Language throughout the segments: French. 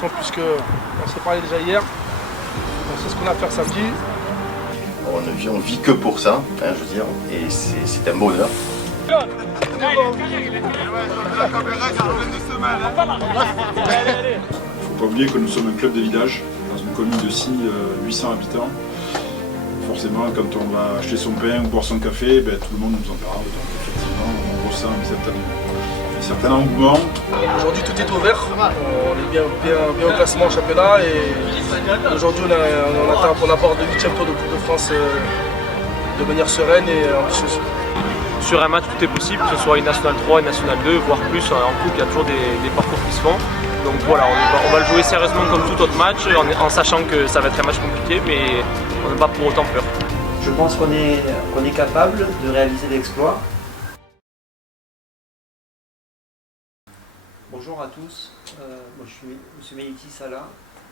façon, puisqu'on s'est parlé déjà hier. On sait ce qu'on a à faire samedi. On vit que pour ça, hein, je veux dire, et c'est un bonheur. Faut pas oublier que nous sommes un club de village, dans une commune de 800 habitants. Forcément, quand on va acheter son pain ou boire son café, tout le monde nous en parle. Donc effectivement, on ressent un certain engouement. Aujourd'hui, tout est ouvert. On est bien au classement au championnat. Et aujourd'hui, on aborde le 8e tour de Coupe de France de manière sereine et ambitieuse. Sur un match, tout est possible, que ce soit une Nationale 3, une Nationale 2, voire plus. En coupe, il y a toujours des parcours qui se font. Donc voilà, on va le jouer sérieusement comme tout autre match, en sachant que ça va être un match compliqué, mais on n'a pas pour autant peur. Je pense qu'on est capable de réaliser l'exploit. Bonjour à tous, moi je suis M. Meïti Salah,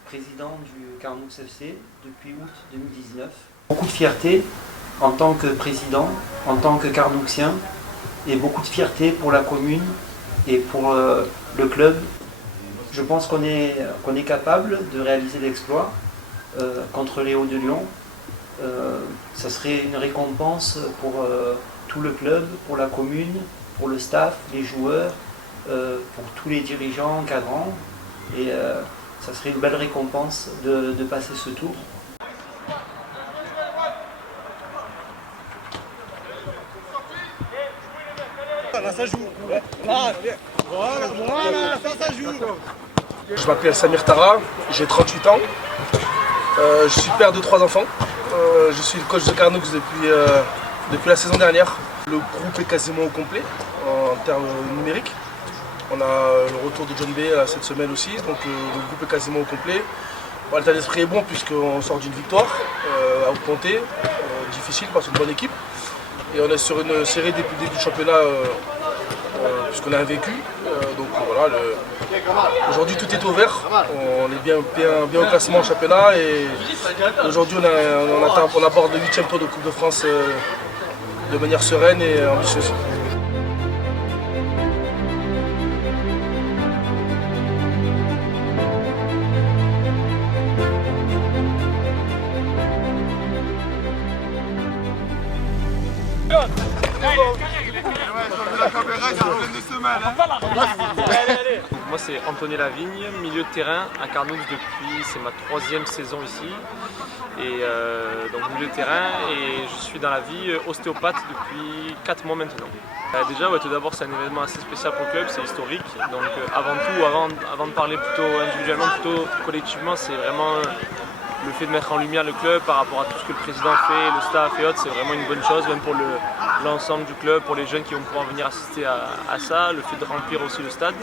président du Carnoux FC depuis août 2019. Beaucoup de fierté en tant que président, en tant que Carnouxien, et beaucoup de fierté pour la commune et pour le club. Je pense qu'on est capable de réaliser l'exploit contre les Hauts-de-Lyon. Ça serait une récompense pour tout le club, pour la commune, pour le staff, les joueurs, pour tous les dirigeants, encadrants. Et ça serait une belle récompense de passer ce tour. Là, ça joue. Voilà, ça joue. Je m'appelle Samir Tara, j'ai 38 ans. Je suis père de 3 enfants. Je suis le coach de Carnoux depuis la saison dernière. Le groupe est quasiment au complet en termes numériques. On a le retour de John B cette semaine aussi, donc le groupe est quasiment au complet. L'état d'esprit est bon puisqu'on sort d'une victoire à Haute-Pontée, difficile parce que c'est une bonne équipe. Et on est sur une série depuis le début du championnat puisqu'on a vaincu. Donc voilà, aujourd'hui tout est ouvert. On est bien au classement au championnat et aujourd'hui on aborde le 8e tour de Coupe de France de manière sereine et ambitieuse. Moi c'est Anthony Lavigne, milieu de terrain à Carnoux depuis, c'est ma 3e saison ici. Et donc milieu de terrain et je suis dans la vie ostéopathe depuis 4 mois maintenant. Déjà tout d'abord c'est un événement assez spécial pour le club, c'est historique. Donc avant de parler plutôt individuellement, plutôt collectivement, c'est vraiment le fait de mettre en lumière le club par rapport à tout ce que le président fait, le staff et autres, c'est vraiment une bonne chose, même pour l'ensemble du club, pour les jeunes qui vont pouvoir venir assister à ça, le fait de remplir aussi le stade.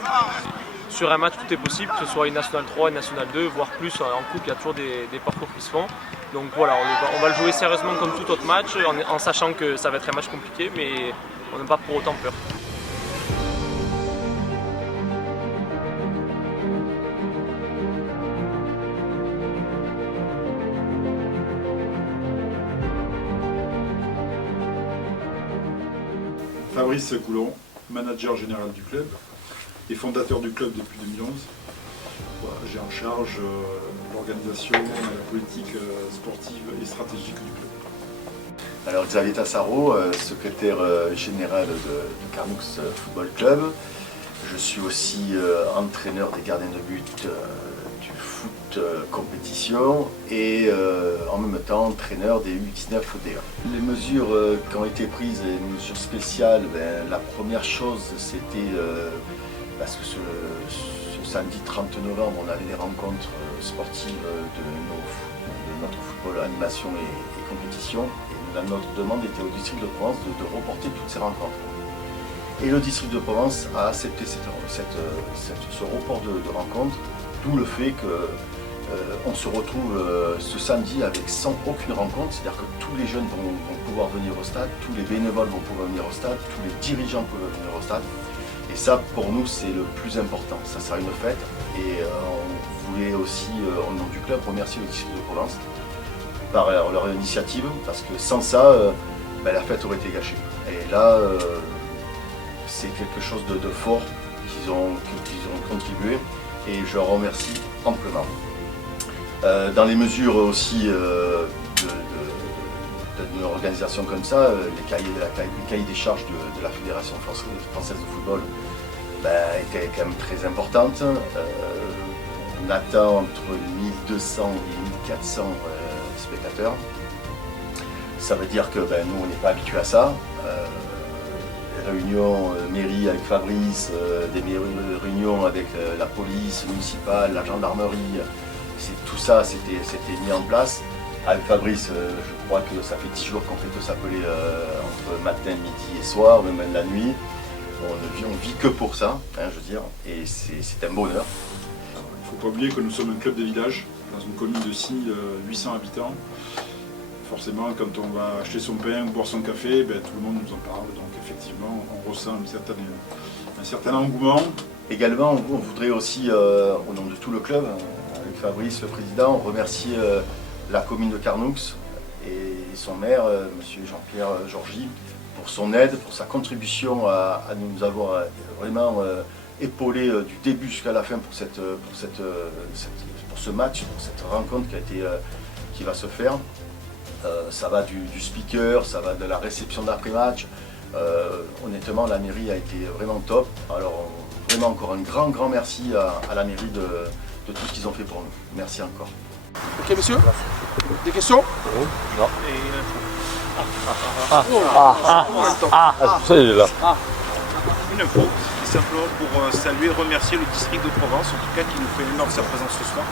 Sur un match, tout est possible, que ce soit une Nationale 3, une Nationale 2, voire plus. En coupe, il y a toujours des parcours qui se font. Donc voilà, on va le jouer sérieusement comme tout autre match, en sachant que ça va être un match compliqué, mais on n'a pas pour autant peur. Fabrice Coulon, manager général du club et fondateur du club depuis 2011. Voilà, j'ai en charge l'organisation, la politique sportive et stratégique du club. Alors Xavier Tassaro, secrétaire général de Carnoux Football Club. Je suis aussi entraîneur des gardiens de but du foot compétition et en même temps entraîneur des U19 ODA. Les mesures qui ont été prises, les mesures spéciales, la première chose c'était parce que ce samedi 30 novembre on avait des rencontres sportives de notre football animation et compétition et notre demande était au district de Provence de reporter toutes ces rencontres. Et le district de Provence a accepté ce report de rencontre, d'où le fait qu'on se retrouve ce samedi sans aucune rencontre, c'est-à-dire que tous les jeunes vont pouvoir venir au stade, tous les bénévoles vont pouvoir venir au stade, tous les dirigeants peuvent venir au stade. Et ça, pour nous, c'est le plus important. Ça sera une fête et on voulait aussi, au nom du club, remercier le district de Provence par leur initiative, parce que sans ça, la fête aurait été gâchée. Et là, c'est quelque chose de fort qu'ils ont contribué. et je leur remercie amplement. Dans les mesures aussi d'une organisation comme ça, les cahiers des charges de la Fédération française de football étaient quand même très importantes. On attend entre 1200 et 1400 spectateurs. Ça veut dire que nous, on n'est pas habitués à ça. Des réunions mairie avec Fabrice, des réunions avec la police municipale, la gendarmerie, tout ça c'était mis en place. Avec Fabrice, je crois que ça fait 10 jours qu'on fait que s'appeler entre matin, midi et soir, même la nuit. On vit que pour ça, je veux dire, et c'est un bonheur. Il ne faut pas oublier que nous sommes un club de village, dans une commune de 800 habitants. Forcément, quand on va acheter son pain ou boire son café, tout le monde nous en parle. Donc effectivement, on ressent un certain engouement. Également, on voudrait aussi, au nom de tout le club, avec Fabrice, le président, remercier la commune de Carnoux et son maire, M. Jean-Pierre Georgy, pour son aide, pour sa contribution à nous avoir vraiment épaulé du début jusqu'à la fin pour ce match, pour cette rencontre qui va se faire. Ça va du speaker, ça va de la réception d'après-match. Honnêtement, la mairie a été vraiment top. Alors vraiment encore un grand merci à la mairie de tout ce qu'ils ont fait pour nous. Merci encore. Ok monsieur, des questions? Non. Ça il est là. Une info, simplement pour saluer et remercier le district de Provence, en tout cas qui nous fait l'honneur de sa présence ce soir.